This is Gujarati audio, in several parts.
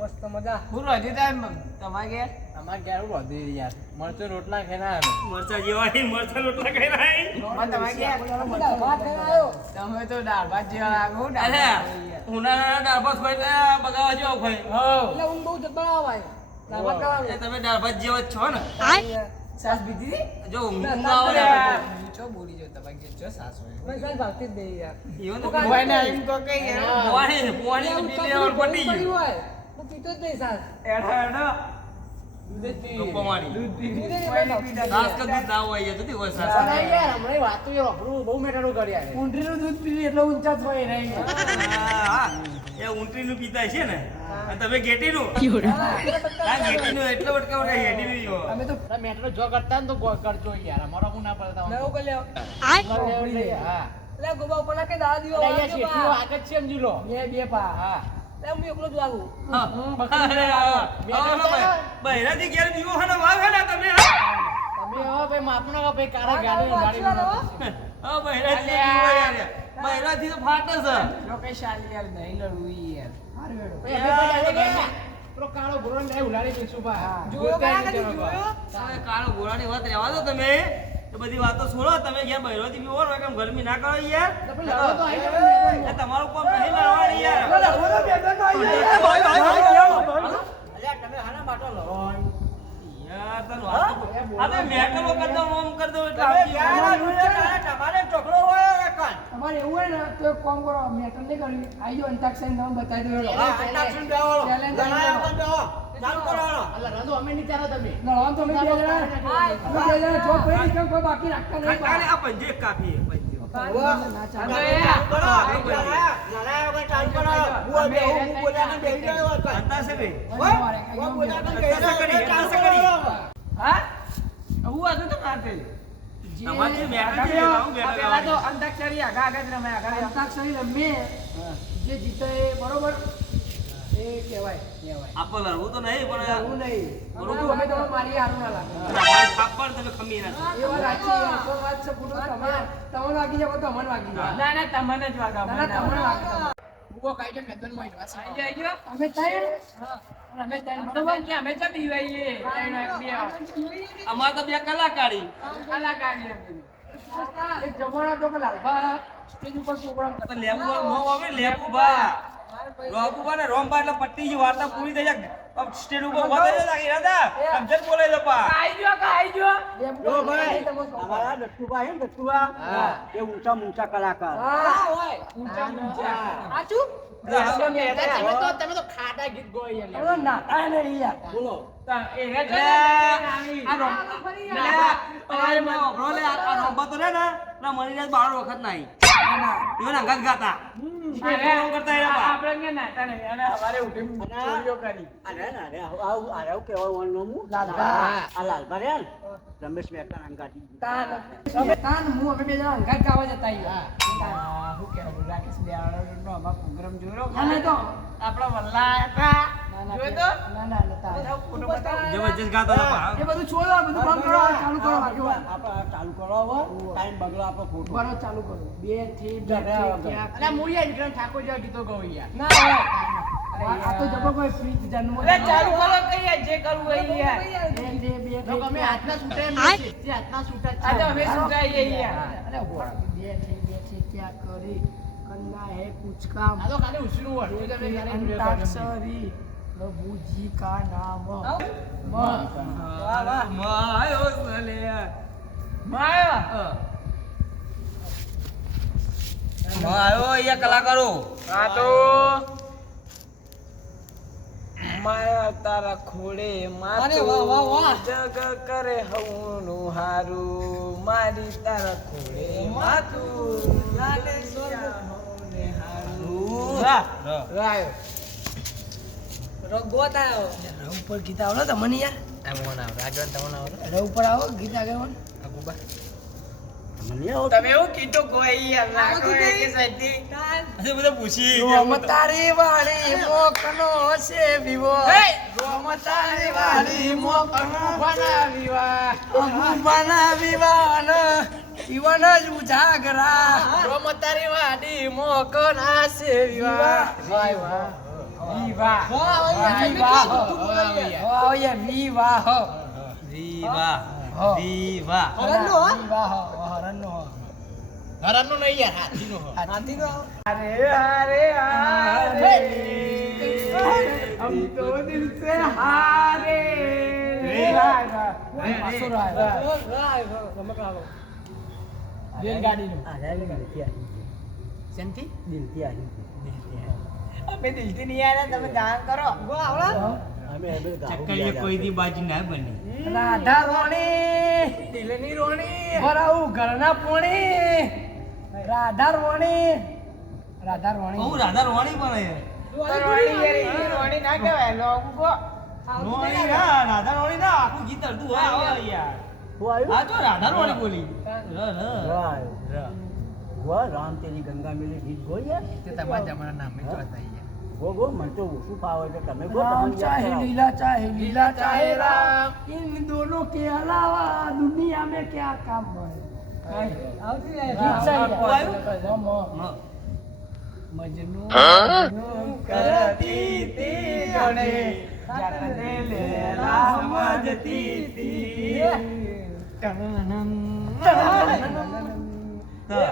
મસ્ત મજા. હું રોજી થાય તમારે ઘેર અમાર ઘેર હું રોધી યાર. મરચો રોટલા ખાઈને આવ્યો. મરચા જેવા મરચા રોટલા ખાઈ રહ્યા તમારે ઘેર ભાત ખાઈને આવ્યો. તમે તો દાળ ભાત જેવા લાગો અરે ઉનાળાના દાળ ભાત ખાઈ બગાવા જેવો ખાઈ એટલે ઊંઘ બહુ જબરા ભાઈ. ના ભાત ખાવાનું. તમે દાળ ભાત જેવા જ છો ને સાસ બીધી જો ઊંઘ ના, આવે ને ચો બોલી જો તમારે ઘેર ચો સાસ હોય મેં સાહેબ ભાગતી જ નહીં યાર. એવું તો હોય ને એમ તો કઈ યાર પોણી પોણી એવું પીલી ચાલુ ઓર પડી પડ્યું ગયું હોય. હું પીતો જ નહીં સાસ. એડો એડો ગપ્પા મારી દૂધ નહીં ભાઈ. સાસ કે દૂધ ના હોય જતી હોય સાસ પણ આ યાર હમણાં વાતો એ વાપરું બહુ મેટાડું કર્યા છે. ઊંધીનું દૂધ પીવી એટલે ઊંચા જ હોય નહીં હા એ ઊંટરીનું પીતા છે ને અને તમે ગેટીનું હા ગેટીનું એટલો વટકા વટકા ગેટીનું અમે તો મેટ્રો જો કરતા ને તો કરજો યાર અમારો હું ના પડતા નવું કરી લેવો. હા એટલે ગોબા ઉપર નાખે દાદા દીવો અહીંયા વાળજો શેઠીઓ પા. આગળ છે સમજી લો બે બે પા. હા એટલે હું એકલો જ વાગું. બહેરાથી ઘેર દીવો હે ને વાવ હે ને તમે તમે હવે ભાઈ માપનો કે ભાઈ કારા ગાડી ગાડી હા બહેરાથી દીવો યાર બહેરાથી તો ફાટે છે જો કઈ શાલી યાર નહીં લડવું યાર હારું હેડો. પેલો કાળો ઘોડો ને ઉલાડી દઈશું બા જોયો કયા કદી જોયો? તમે કાળો ઘોડાની વાત રહેવા દો તમે એ બધી વાતો છોડો તમે ઘેર બહેરાથી બીવો ને કેમ ગરમી ના કરો યાર આપણે લડવા તો આવી જવાનું નહીં. એ તમારું કોમ નહીં લડવાની યાર લડવા તો બેઠો તો આવી જાય. અલ્યા તમે હાના માટો લડો યાર તને વાત તો આ તો મેટલો કર દો ઓમ કર દો એટલે તમારે ટોકરો હોય કાન તમારે એવું હોય ને તો એક કામ કરો મેટર નહીં કરવી આવી જાઓ અંતાક્ષરી તમે બતાવી દો ચેલેન્જ ચાલુ કરો અલ્લા રંદો અમે નહીં ચાલો તમે લડવાનું તો અમે બે જણા અમે બે જણા જો કોઈ નહીં, કોઈ બાકી રાખતા નહીં કાલે આ પંજે કાપી પંજે ના ચાલે. અંતા છે બે હા હું હતું તો કાતે તમારી મેટર છે આવું પેલા તો બેઠા અંતાક્ષરી આગા આગા જ રમે આગા અંતાક્ષરી રમીએ જે જીતે એ બરોબર એ કહેવાય આપણ લડવું તો નહીં પણ એવું નહીં બરોબર. અમે તમે મારી હારું ના લાગે તમારી થાપણ તમે ખમી ના એ વાત સાચી એ તો વાત છે પૂરું તમને વાગી જાય તો અમને વાગી જાય ના ના તમને જ વાગા ના ના તમને વાગી જાય ઉભો કાઈ કે મેદન માં વાત આવી જાય ગયો અમે ત્રણ અમે ત્રણ બરોબર કે અમે તો બીવાઈએ અમાર તો બે કલાકારી કલાકારી એક જમાનો તો કે લાલભા સ્ટેજ ઉપર પ્રોગ્રામ તો લેબુ નો આવે લેબુ બા રોબુ બા ને રોમબા એટલે પટ્ટી જે વાર્તા પૂરી થઈ જાય अब સ્ટેજ ઉપર ઉભા થઈ જાય ઇરાદા સમજણ બોલે છે પા આઈ જો જો ભાઈ અમારા દત્તુભા હે ને દત્તુભા હા. એ ઊંચા કલાકાર હા હોય ઊંચા ઊંચા આચું તમે તો ખાટા ગીત ગોઈ એનો નાતા નહીં યાર બોલો રોમબા તો રે ને ના મરી જાય 12 વખત નહીં ઈવન અંગત ગાતા કરતા એરા આપણે કે નાતા નહીં અને હવારે ઉઠી ચોરીઓ કરી અરે આવું કહેવાનું હું લાલભા. આ લાલભા રે ને રમેશ મહેતા અંગાતી તાન હું અમે બે જણા અંગાત ગાવા જતા રહ્યા હું કેવું રાકેશ બેવાળાનો અમાર પ્રોગ્રામ જોયો અમે તો આપણા વલ્લા હતા જોયો તો ના ના નતા ફોટો બતાવો જબરજસ્ત ગાતા હતા એ બધું છોડો બધું બંધ કરો ચાલુ કરો વાગ્યો આપણે ચાલુ કરો હવે ટાઈમ બગડો આપણો ખોટો કરો ચાલુ કરો બે થી અને મુયા વિક્રમ ઠાકોર જેવા ગીતો ગાવ યાર ના આ તો જબરો કોઈ ફ્રી જન્મ અરે ચાલુ કરો કઈ જે કરવું હોય યાર બે બે તો અમે હાથના છૂટા હાથના છૂટા આ તો અમે છૂટાઈએ યાર અરે બે થી ક્યાં કરી કન્ના હે कुछ काम આ તો ખાલી ઉસરું હોય તમે ખાલી अंताक्षरी प्रभुजी का नाम માયો સલે માયા માયો અહીંયા કલાકારો આ તો માયા તારા ખોડે અરે વાહ, વાહ, વાહ. જગ કરે હવનું હારું મારી તારા ખોડે માથું લાલે સોને હારું રાયો રગવત આવો ઉપર ગીત આવડો તમને યાર એમ કોણ આવ રાજવન તમને આવ રે ઉપર આવો ગીત આગળ અબુબા મને આવું તમે એવું કીધું કોઈ યાર ના કોઈ કે સાથી આજે બધા પૂછી રોમ તારી વાળી મોકનો છે વિવો રોમ તારી વાળી મોકનો બનાવીવા બનાવીવાન ઈવન જ ઉજાગરા રોમ તારી વાડી મોકન આસે વિવા વાહ વાહ વિવાહ વિવાહ હરણનો નહીં યાર હાથીનો અરે અરે અરે હમ તો દિલ સે હારે રેલગાડીનું શેનથી? દિલથી આવી. અમે દિલથી નહીં આવ્યા તમે જાણ કરો અમે હવે ચક્કરીએ કોઈ દી બાજી ના બની. રાધા રોણી દિલની રોણી ભરાવું ઘરના પોણી રાધા રોણી રાધા બહુ રોણી રાધા રોણી પણ રોણી યાર એ રોણી ના કહેવાય લોગો રોણી ના રાધા રોણી ના આખું ગીત અડધું હોય આવે યાર. શું આવ્યું? આ તો રાધા રોણી બોલી. રામ તેરી ગંગા મેલી ગીત ગોયા તે તમારા જમાના નામે તો હતા ગો મને તો ઓછું ફાવે છે તમે ગો राम તમને चाहे लीला चाहे राम इन दोनों के अलावा दुनिया में क्या काम है મજનુ કરતી તી જોડે જાતને લેલા સમજતી તી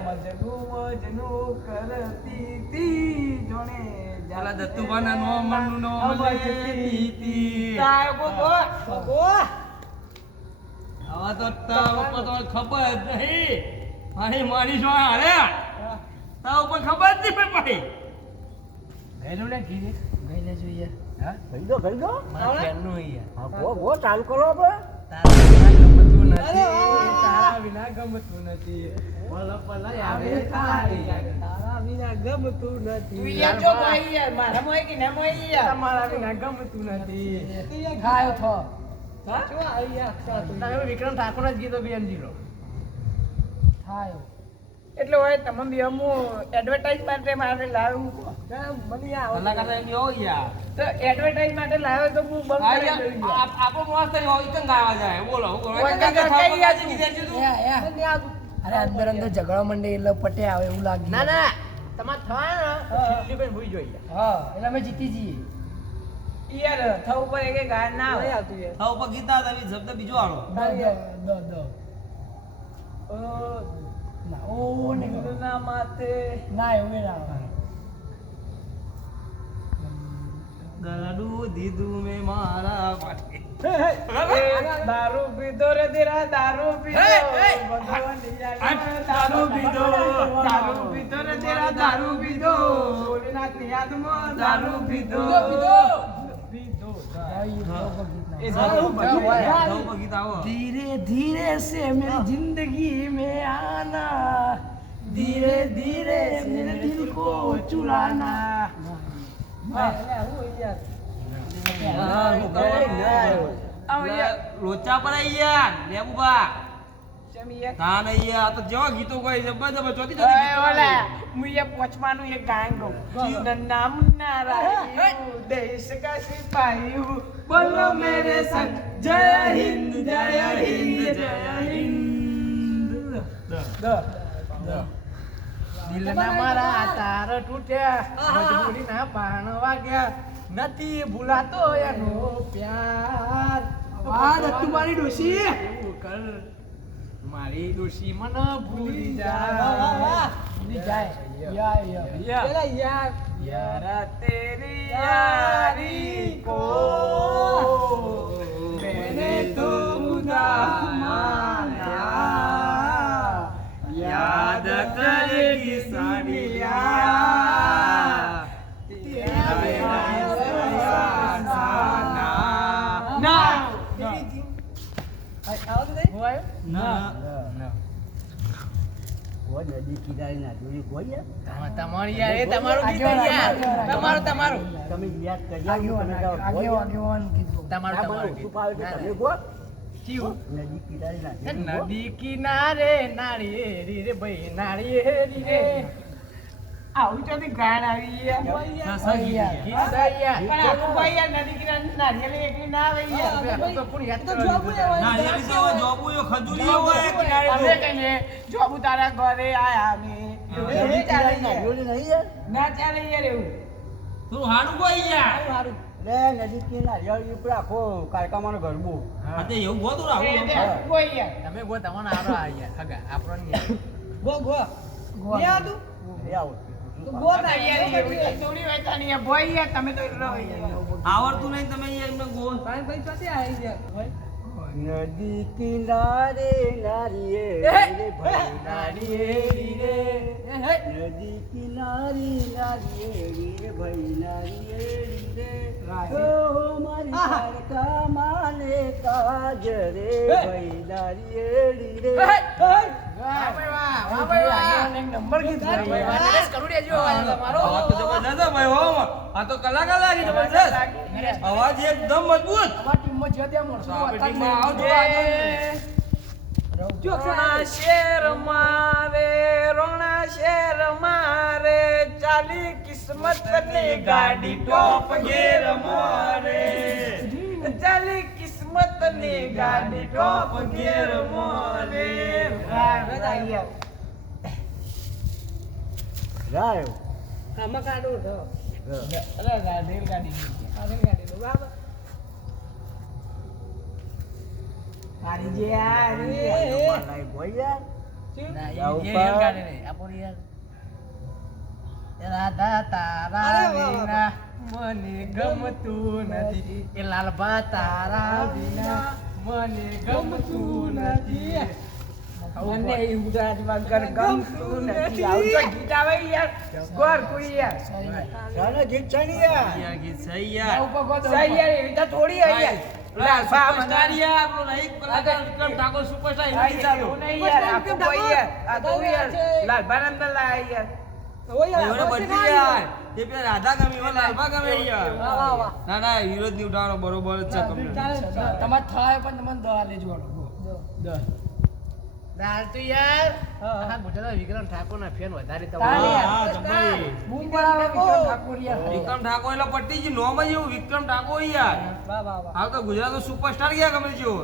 મજનુ કરતી તી જોડે પેલા દત્તુભાના નો મનનું નો મલતી તી. તાય ગો આવા તો તાવ ઉપર તો ખબર જ નહીં. મારી મારી શું હાલે તાવ ઉપર ખબર જ નહીં પણ ભાઈ. ગયેલું ને ઘીરે ગયેલે જોઈએ હા કહી દો મારા ફ્રેન્ડનું યાર હા ગો ચાલુ કરો આપણે તારા વિના ગમતું નથી બોલો પલા આવે તારી તારા વિના ગમતું નથી તું યાર જો ભાઈ યાર મારા મોય કે ના મોય યાર તમારા વિના ગમતું નથી ખાયો થો હા જો આઈ યાર તમે વિક્રમ ઠાકોર જ ગીતો બેન જીરો ખાયો એટલે હોય તમે બી અમુ એડવર્ટાઇઝ માટે મારે લાવ્યું મને આ કલાકાર એમ હો યાર. તો એડવર્ટાઇઝ માટે લાવ્યો તો હું બંધ કરી દઉં યાર. આપણો મસ્ત હોય ઈકન ગાવા જાય. બોલો હું કરો? ઓય ઈકન કાકા ગાવા કઈ જાય. યાદ કીધું તું? અરે અંદર અંદર ઝઘડો મંડે એટલે પટે આવે એવું લાગે ના ના તમારે થાય ને છેલ્લી બેન ભૂઈ જોઈએ હા એટલે અમે જીતી જઈએ યાર થવું પડે કે ગાય ના હોય આવતું યાર હા ઉપર ગીતા તમે શબ્દ બીજો આલો. દ ઓ ના ઓ નહીં ના માતે ના એવું ના આવે. ગળું દીધું મેં મારા માટે. દારૂ પીધો રે તેરા દારૂ પીધો દારૂ પીધો દારૂ પીધો રે તેરા દારૂ પીધો ભોલેનાથ ની યાદમાં દારૂ પીધો એ દારૂ ધવ પર ગીત આવો. धीरे धीरे से मेरी जिंदगी में आना धीरे धीरे मेरे दिल को चुराना લોચા પર આઈ યાર લેબુબા તા નહીં યાર. આ તો જેવા ગીતો કોઈ જબરજસ્ત ચોથી ચોથી ઓલા મુયે પોચમાનું એક ગાયન ગો નામ નારાયણ દેશ કા સિપાહી હું બોલો મેરે સંગ જય હિન્દ જય હિન્દ જય હિન્દ દિલના મારા તાર તૂટ્યા મજબૂરીના બાણ વાગ્યા નથી ભૂલાતો એનો પ્યાર આ દત્તુમારી ડોશી કર મારી દોશી મને ભૂલી જાય ભૂલી જાય યા યા यार यारा तेरी यारी को मैंने तो खुदा माना याद करेगी साड़ियाँ કોઈ નદી કિનારે ના જોયું કોઈ તમારું યાર એ તમારું ગીત યાર તમારું તમે યાદ કરી આગેવાન આગેવાન કીધું તમારું ઓછું ફાવે તો તમે ગો જીવ નદી કિનારે ના જોયું નદી કિનારે નાળિયેરી રે ભાઈ નાળિયેરી રે આવું તો ગાન આવી યાર પણ આખું ભાઈ યાર નદી કિનારે નાળિયેરી એકલી ના આવે યાર તો કોણ યાદ ના યાર તો જોબુ યો ખજૂરી હોય કિનારે અમે તો. કહીએ જોબુ તારા ઘરે આયા અમે એવું ચાલે યાર. જોયું નહીં યાર ના ચાલે યાર એવું તું હાડું કોઈ યાર સારું લે નદી કિનારે યાર ઉપર આખો કાયકામાનો ગરબો આ તે એવું ગોતું રાહુલ કોઈ યાર તમે ગો તમને આરો આ યાર હગા આપણને ગો નહીં આવતું? એ આવો ગો આ યાર એવું તો થોડી હોય તો નહીં ભોય યાર તમે તો રહો યાર આવડતું નહીં તમે એમને ગો ભાઈ ભાઈ ચોથી આવી ગયા નદી કિનારે નારીએ રે ભાઈ નારીએ રે નદી કિનારે નારીએ રે ભાઈ નારીએ રે ઓ મારી કાળકા માને કાજ રે ભાઈ નારીએ રે નંબર કીધું કરું દેજો તમારો અવાજ તો જબરદસ્ત હે ભાઈ હો આ તો કલાકાર લાગી જબરદસ્ત અવાજ એકદમ મજબૂત અમારી ટીમમાં જે ત્યાં મળશું આપણી હતા ટીમમાં આવજો રોણા શેર મારે રોણા શેર મારે ચાલી કિસ્મત ની ગાડી ટોપ ગેર મારે ચાલી કિસ્મત ની ગાડી ટોપ ગેર મારે રાયો આમાં કાઢો તો રેલગાડી આગળ ગાડી લો બરાબર હારી જે હારી લાઈ બોયા ના જાઓ એ પા. ગાડી નહીં આપણ યાર એ રાધા તારા અરે વાહ, વિના મને ગમતું નથી એ લાલભા તારા વિના મને ગમતું નથી મને ગુજરાતીમાં ઘર ગમતું નથી આવતો ગીત આવે યાર ગોર કોઈ યાર સાને ગીત છણિયા યાર ગીત સહી યાર ઉપર ગો સહી યાર એવી તો થોડી હોય યાર સુપરસ્ટાર યાર આપણો એક કલાકાર વિક્રમ ઠાકોર સુપરસ્ટાર એવું ગીત આવ્યું. નહીં યાર આખું કોઈ યાર આ તો યાર લાલ બાનંદ યાર એવોને બદલી યાર તે પેલા રાધા ગમે એવા લાલબા ગમે યાર વાહ, વાહ, વાહ. ના ના વિરોધ ની ઉડાડો બરોબર જ છે complete. તમારે થાય પણ તમને દવા લેજો હાલ તો યાર હા ગુજરાત વિક્રમ ઠાકોર ના ફેન વધારે તો તારે હા, યાર. હા, જબ્બાઈ. બૂમ પડાવે વિક્રમ ઠાકોર યાર. વિક્રમ ઠાકોર એટલે પટ્ટી જ નોમ જ એવું વિક્રમ ઠાકોર યાર વાહ, વાહ, વાહ. આ તો ગુજરાતનો સુપરસ્ટાર ગયા ગમે જેવો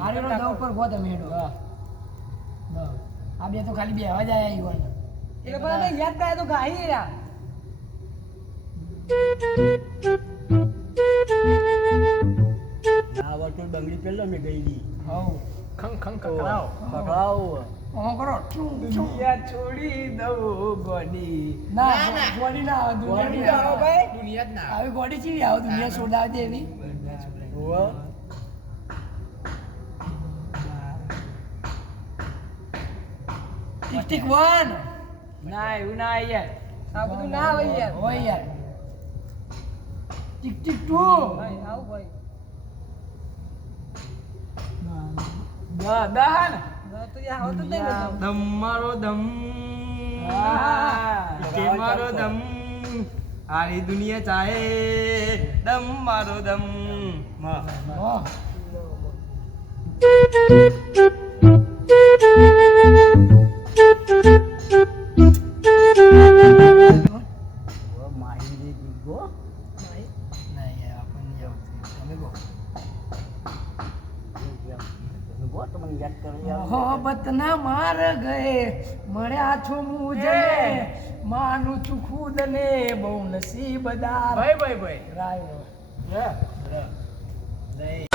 હારેનો દવ ઉપર ગો તમે હેડો. આ બે તો ખાલી બે અવાજ આયા ઈવન. એટલે પણ અમે યાદ કરે તો ગાઈ યાર. આ વખતે બંગડી પેલો મેં ગઈ હઉ. ખંગ ખંગ કકરાઓ પકડાવ ઓહો કરો. છું, છું. દુનિયા છોડી દઉં ગોડી ના, ના, ના. ગોળી ના આવે, ગોળી દુનિયા ના ના આવે આવે. ભાઈ. દુનિયા જ ના આવી ગોળી ચીવી આવે દુનિયા સોડા દે એવી. ઓહો ટિક ટિક વન. ના એવું ના યાર આ બધું ના આવે યાર. હોય યાર. ટિક ટિક ટુ. આવું ભાઈ. દહન તો યાર આવતું જ નહીં ને. દમ મારો દમ હા. કે મારો દમ આરી દુનિયા ચાહે દમ મારો દમ હા. ઓહો માહી દે ગો ના યાર આપણને આવતું. તમે કહો. ગો તમને યાદ કરી મોહબ્બત ના માર ગયે મળ્યા છો મુજને માનું છું ખુદ ને બહુ નસીબદાર ભાઈ ભાઈ ભાઈ રાયો નહીં